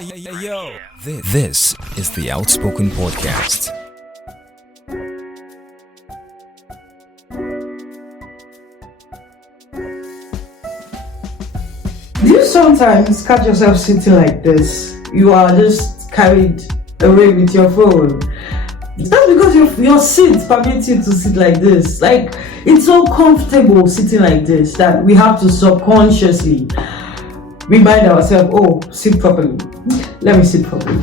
Yo. This is the Outspoken Podcast. Do you sometimes catch yourself sitting like this? You are just carried away with your phone. That's because your seat permits you to sit like this. Like, it's so comfortable sitting like this that we have to subconsciously remind ourselves, oh, sit properly. Let me sit properly.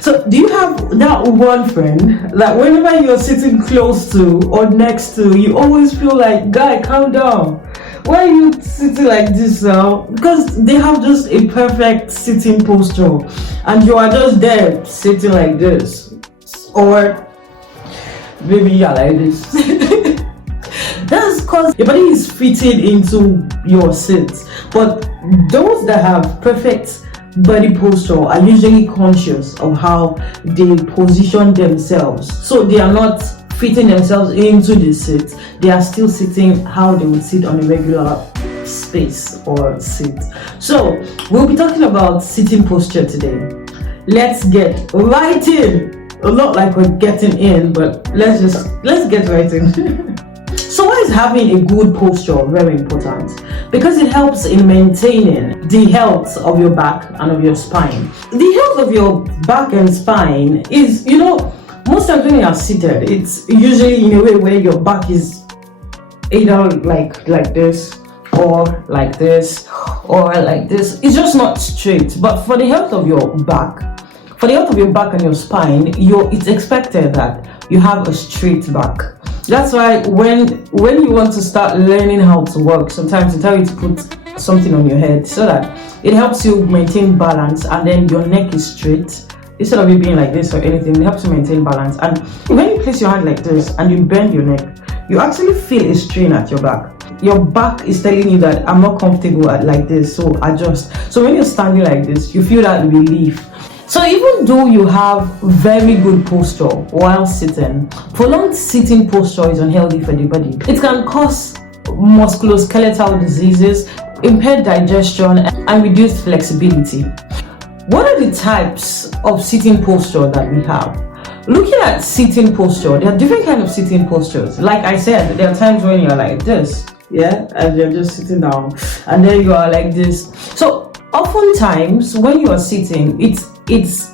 So, do you have that one friend that whenever you're sitting close to or next to, you always feel like, guy, calm down. Why are you sitting like this now? Because they have just a perfect sitting posture and you are just there sitting like this. Or maybe you're like this. That's because your body is fitted into your seat. But those that have perfect body posture are usually conscious of how they position themselves. So they are not fitting themselves into the seat. They are still sitting how they would sit on a regular space or seat. So we'll be talking about sitting posture today. Let's get right in. Not like we're getting in, but let's get right in. So why is having a good posture very important? Because it helps in maintaining the health of your back and of your spine. The health of your back and spine is, most times when you are seated, it's usually in a way where your back is either like this or like this or like this. It's just not straight. But for the health of your back, and your spine, it's expected that you have a straight back. That's why when you want to start learning how to work, sometimes they tell you to put something on your head so that it helps you maintain balance, and then your neck is straight instead of you being like this or anything. It helps you maintain balance. And when you place your hand like this and you bend your neck, you actually feel a strain at your back. Your back is telling you that I'm not comfortable at like this, so adjust. So when you're standing like this, you feel that relief. So even though you have very good posture while sitting, prolonged sitting posture is unhealthy for the body. It can cause musculoskeletal diseases, impaired digestion, and reduced flexibility. What are the types of sitting posture that we have? Looking at sitting posture, there are different kinds of sitting postures. Like I said, there are times when you're like this, and you're just sitting down, and then you are like this. So oftentimes when you are sitting, it's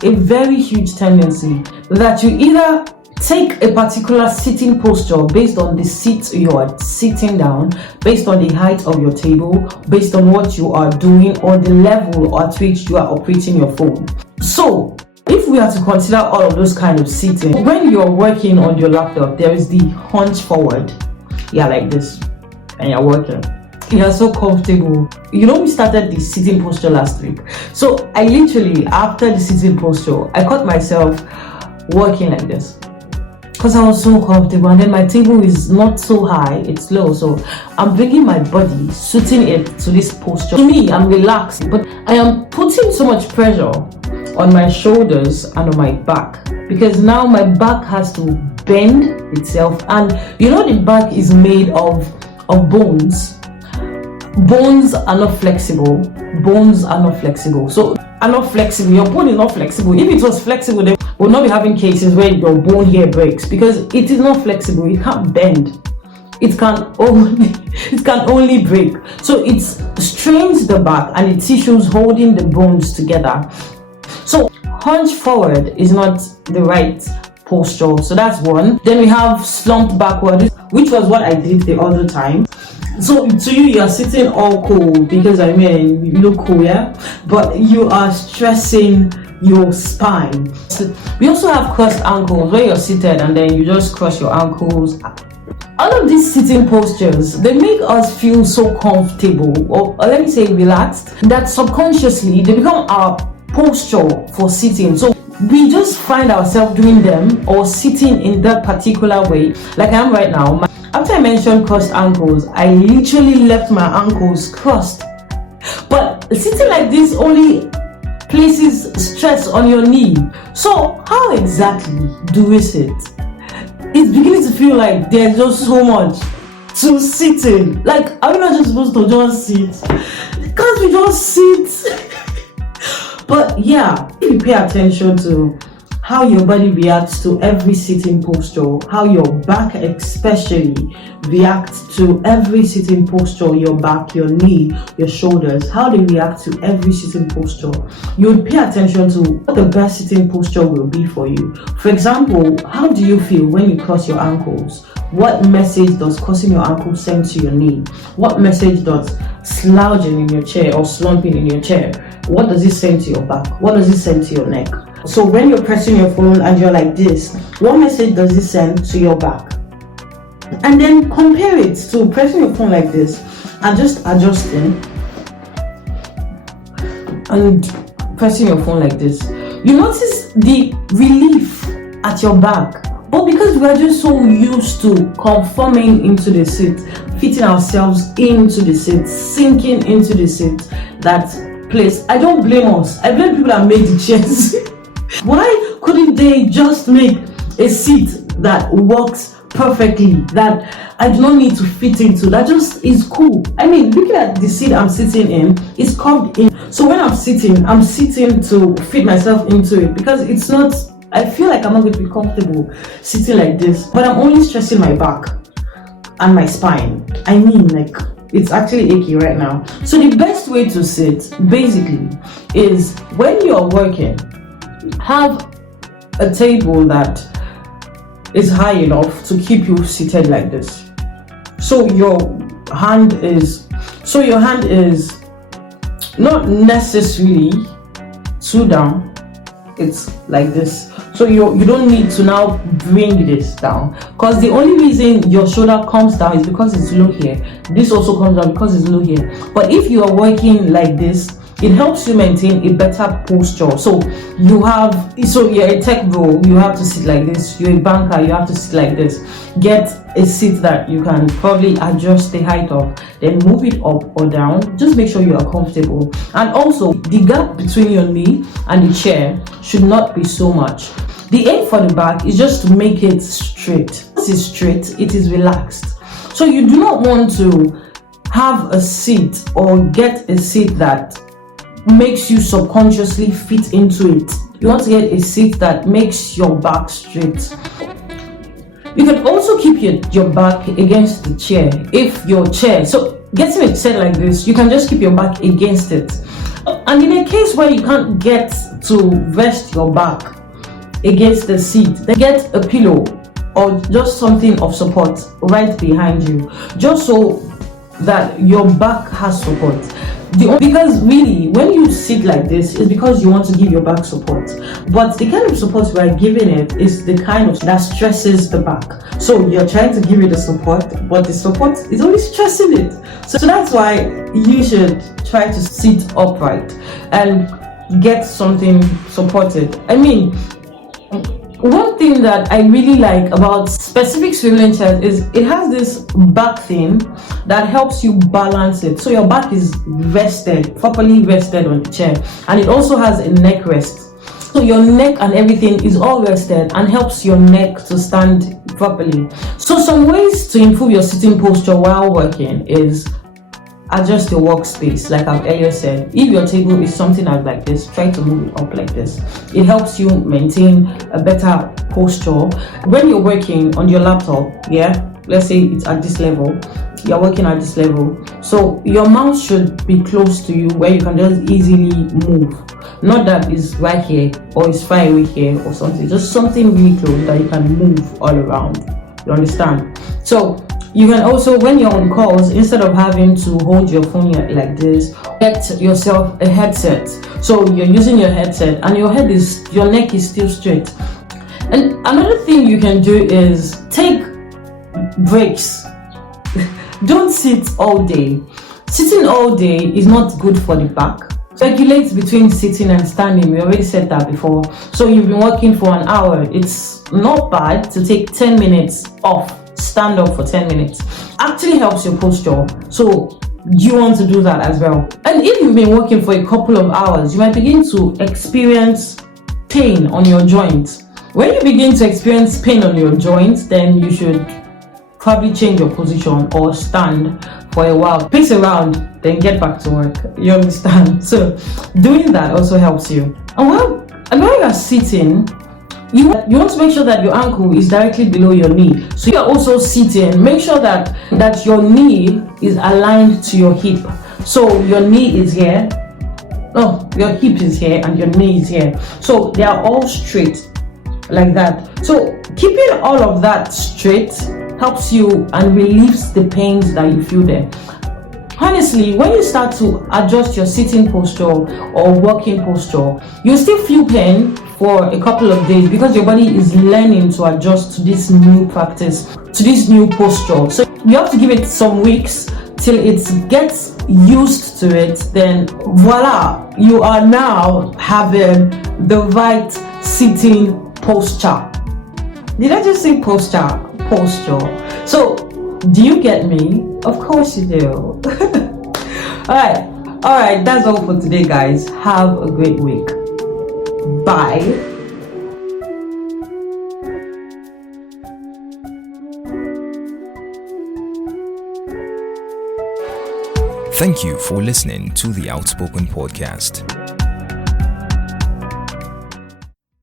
a very huge tendency that you either take a particular sitting posture based on the seat you are sitting down, based on the height of your table, based on what you are doing, or the level at which you are operating your phone. So if we are to consider all of those kind of sitting, when you're working on your laptop, there is the hunch forward. You're like this and you're working. You're so comfortable. We started the sitting posture last week. So I literally, after the sitting posture, I caught myself working like this because I was so comfortable, and then my table is not so high, it's low. So I'm bringing my body, suiting it to this posture. To me, I'm relaxed, but I am putting so much pressure on my shoulders and on my back because now my back has to bend itself. And the back is made of bones. Bones are not flexible. So are not flexible. Your bone is not flexible. If it was flexible, then we'll not be having cases where your bone here breaks, because it is not flexible. It can't bend. It can only break. So it strains the back and the tissues holding the bones together. So hunch forward is not the right posture. So that's one. Then we have slumped backward, which was what I did the other time. So to you are sitting all cool because you look cool, but you are stressing your spine. So we also have crossed ankles, where you're seated and then you just cross your ankles. All of these sitting postures, they make us feel so comfortable, or let me say relaxed, that subconsciously they become our posture for sitting. So we just find ourselves doing them or sitting in that particular way, like I am right now. After I mentioned crossed ankles, I literally left my ankles crossed. But sitting like this only places stress on your knee. So how exactly do we sit? It's beginning to feel like there's just so much to sitting. Like, are we not just supposed to just sit? Can't we just sit? But yeah, if you pay attention to how your body reacts to every sitting posture, how your back especially reacts to every sitting posture, your back, your knee, your shoulders, how they react to every sitting posture, you would pay attention to what the best sitting posture will be for you. For example, how do you feel when you cross your ankles? What message does crossing your ankles send to your knee? What message does slouching in your chair or slumping in your chair, what does it send to your back? What does it send to your neck? So when you're pressing your phone and you're like this, what message does it send to your back? And then compare it to pressing your phone like this and just adjusting and pressing your phone like this. You notice the relief at your back. But because we are just so used to conforming into the seat, fitting ourselves into the seat, sinking into the seat, that place, I don't blame us. I blame people that made the chairs. Why couldn't they just make a seat that works perfectly, that I do not need to fit into, that just is cool? I mean, looking at the seat I'm sitting in, it's curved in. So when I'm sitting to fit myself into it, because it's not, I feel like I'm not going to be comfortable sitting like this, but I'm only stressing my back and my spine. I mean, like, it's actually achy right now. So the best way to sit basically is when you're working, have a table that is high enough to keep you seated like this. So your hand is not necessarily too down, it's like this. So you don't need to now bring this down, because the only reason your shoulder comes down is because it's low here. This also comes down because it's low here. But if you are working like this, it helps you maintain a better posture. So you're a tech bro, you have to sit like this. You're a banker, you have to sit like this. Get a seat that you can probably adjust the height of, then move it up or down. Just make sure you are comfortable. And also, the gap between your knee and the chair should not be so much. The aim for the back is just to make it straight. Once it's straight, it is relaxed. So you do not want to have a seat or get a seat that makes you subconsciously fit into it. You want to get a seat that makes your back straight. You can also keep your back against the chair. If your chair, so getting a chair like this, you can just keep your back against it. And in a case where you can't get to rest your back against the seat, then get a pillow or just something of support right behind you, just so that your back has support. Because really, when you sit like this, it's because you want to give your back support. But the kind of support we are giving it is the kind of that stresses the back. So you're trying to give it the support, but the support is only stressing it. So that's why you should try to sit upright and get something supported. I mean, one thing that I really like about specific swiveling chairs is it has this back thing that helps you balance it. So your back is rested, properly rested on the chair. And it also has a neck rest. So your neck and everything is all rested and helps your neck to stand properly. So some ways to improve your sitting posture while working is adjust your workspace. Like I've earlier said, if your table is something like this, try to move it up like this. It helps you maintain a better posture. When you're working on your laptop, let's say it's at this level, you're working at this level, so your mouse should be close to you where you can just easily move. Not that it's right here or it's far away here or something, just something really close that you can move all around. You understand? So you can also, when you're on calls, instead of having to hold your phone like this, get yourself a headset. So you're using your headset and your neck is still straight. And another thing you can do is take breaks. Don't sit all day. Sitting all day is not good for the back. Regulate between sitting and standing. We already said that before. So you've been working for an hour. It's not bad to take 10 minutes off. Stand up for 10 minutes. Actually helps your posture. So you want to do that as well. And if you've been working for a couple of hours, you might begin to experience pain on your joints. When you begin to experience pain on your joints, then you should probably change your position or stand for a while, pace around, then get back to work. You understand? So doing that also helps you. And when you are sitting, you want to make sure that your ankle is directly below your knee. So you are also sitting, make sure that your knee is aligned to your hip. So your knee is here, your hip is here and your knee is here. So they are all straight like that. So keeping all of that straight helps you and relieves the pains that you feel there. Honestly, when you start to adjust your sitting posture or walking posture, you still feel pain for a couple of days because your body is learning to adjust to this new practice, to this new posture. So you have to give it some weeks till it gets used to it. Then voila, you are now having the right sitting posture. Did I just say posture? Posture. So do you get me? Of course you do. Alright, that's all for today, guys. Have a great week. Bye. Thank you for listening to the Outspoken Podcast.